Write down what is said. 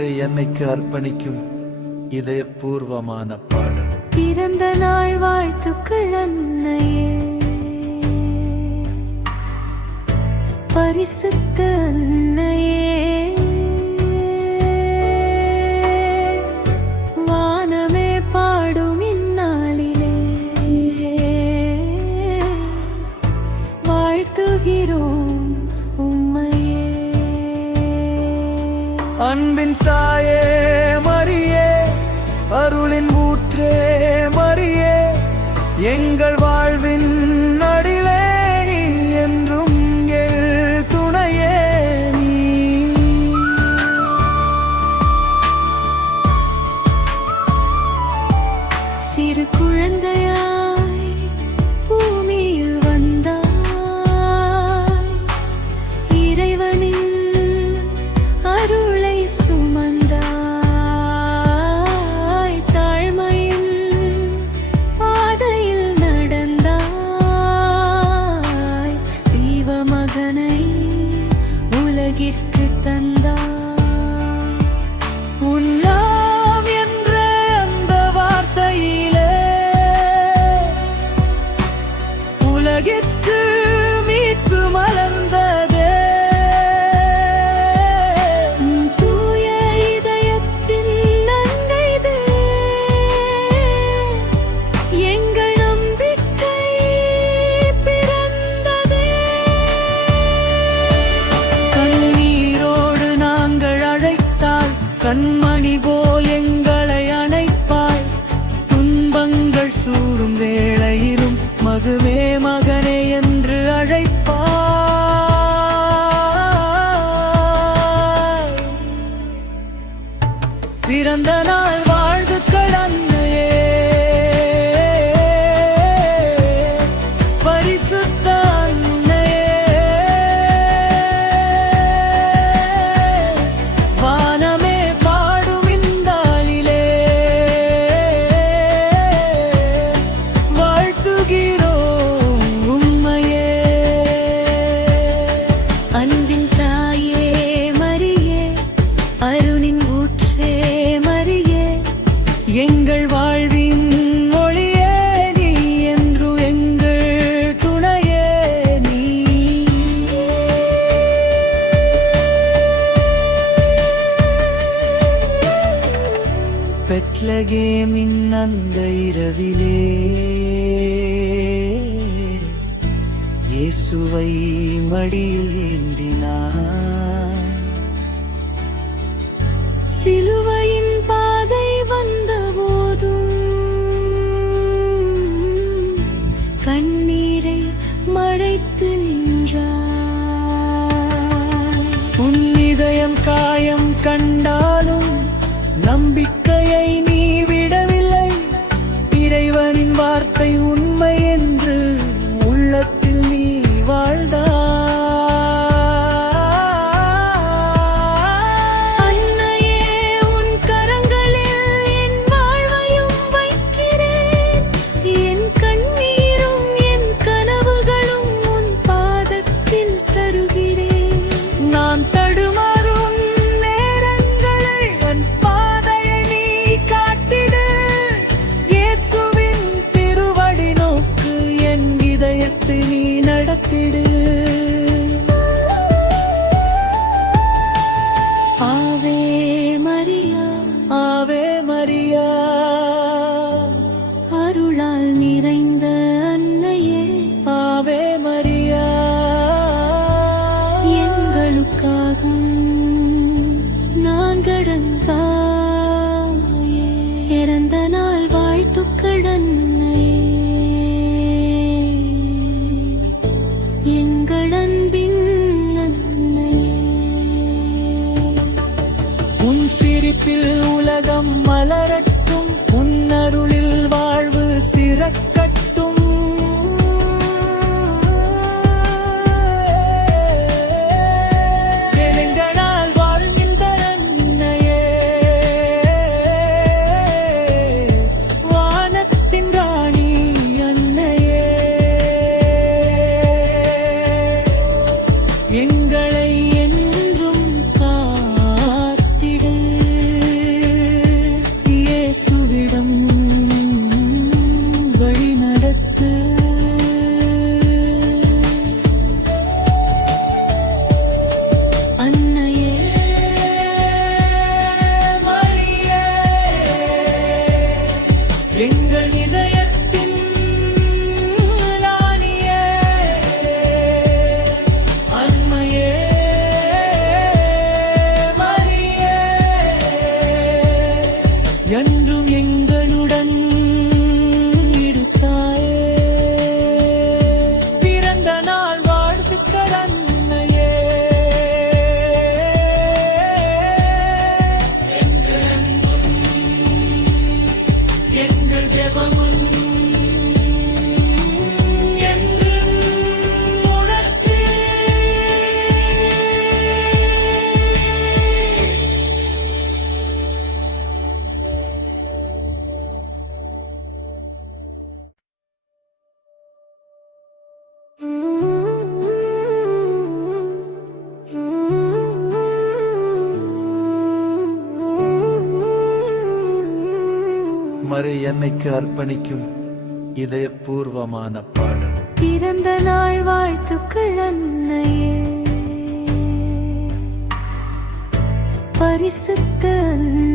மறை என்னைக்கு அர்ப்பணிக்கும் இதயபூர்வமான பாடல். பிறந்த நாள் வாழ்த்துக்கள் அன்னையே, பரிசுத்த அன்னையே, வானமே பாடும் இந்நாளிலே வாழ்த்துகிறோம் உம்மையே. அன்பின் தாயே மரியே, அருளின் ஊற்றே மரியே, எங்கள் வாழ்வின் நடிலே என்றும் எங்கள் துணையே நீ. சிறு குழந்தையாய் பூமியில் வந்தாய், இறைவனின் அருளை சுமந்தாய், தாழ்மையின் பாதையில் நடந்தாய், தெய்வ மகனை உலகிற்கு தந்தாய். உன்னாம் என்ற அந்த வார்த்தையிலே உலகிற்கு மீட்பு மலர்ந்ததே. தூய இதயத்தின் நன்மைதே, எங்கள் நம்பிக்கை பிறந்ததே. கண்ணீரோடு நாங்கள் அழைத்தால் கண்மணி போல் எங்களை அணைப்பாய், துன்பங்கள் சூடும் வேளையிலும் மகுவே மகனே என்று அழைப்பாய். பிறந்த நாள் வாழ்த்துக்கள் அன்னையே, பரிசுத்த அன்னையே, வானமே பாடும் இந்நாளிலே வாழ்த்துகிறோம் உம்மையே. அன்பின் தாயே மரியே, அருளின் ஊற்றே மரியே, எங்கள் வாழ்வின் ஒளியே நீ, என்று எங்கள் துணையே நீ. பெத்லகேமின் அந்த இரவிலே இயேசுவை மடியில் ஏந்தினார். சிலுவையின் பாதை வந்தபோதும் கண்ணீரை மறைத்து நின்றார். உன் இதயம் காயம் கண்டாலும் நம்பிக்கையை நீ விடவில்லை, இறைவனின் வார்த்தை உண்மை என்று உள்ளத்தில் நீ வாழ்ந்தாய். அன்னையே, உன் கரங்களில் என் வாழ்வையும் வைக்கிறேன், என் கண்ணீரும் என் கனவுகளும் உன் பாதத்தில் தருகிறேன். நான் தடுமாறும் நேரங்களை என் பாதையை நீ காட்டிடு, இயேசுவின் திருவடி நோக்கு என் இதயத்தை நீ நடத்திடு. ஆவே மரியா, ஆவே மரியா, அருளால் நிறைந்த அன்னையே, ஆவே மரியா, எங்களுக்காக நான் கடந்தாயே. இறந்த நாள் வாழ்த்துக்கள் அன்னையே, எங்கள் அன்பின் அன்னையே. உன் சிரிப்பில் உலகம் மலரட்டும், உன் அருளில் வாழ்வு சிறக்கட்டும். எங்கள் வாழ்கின்ற அன்னையே, வானத்தின் ராணி அன்னையே, எங்களை என்றும் காத்திடு. என்றும் எங்களுடன் இரு தாயே. பிறந்த நாள் வாழ்த்துக்கள் அன்னையே. எங்கள் அன்பும் எங்கள் ஜெபமும் என்றும் உனக்கே. மறு என்னைக்கு அர்ப்பணிக்கும் இதயபூர்வமான பாடல். பிறந்த நாள் வாழ்த்துக்கள் அன்னையே, பரிசுத்த அன்னையே.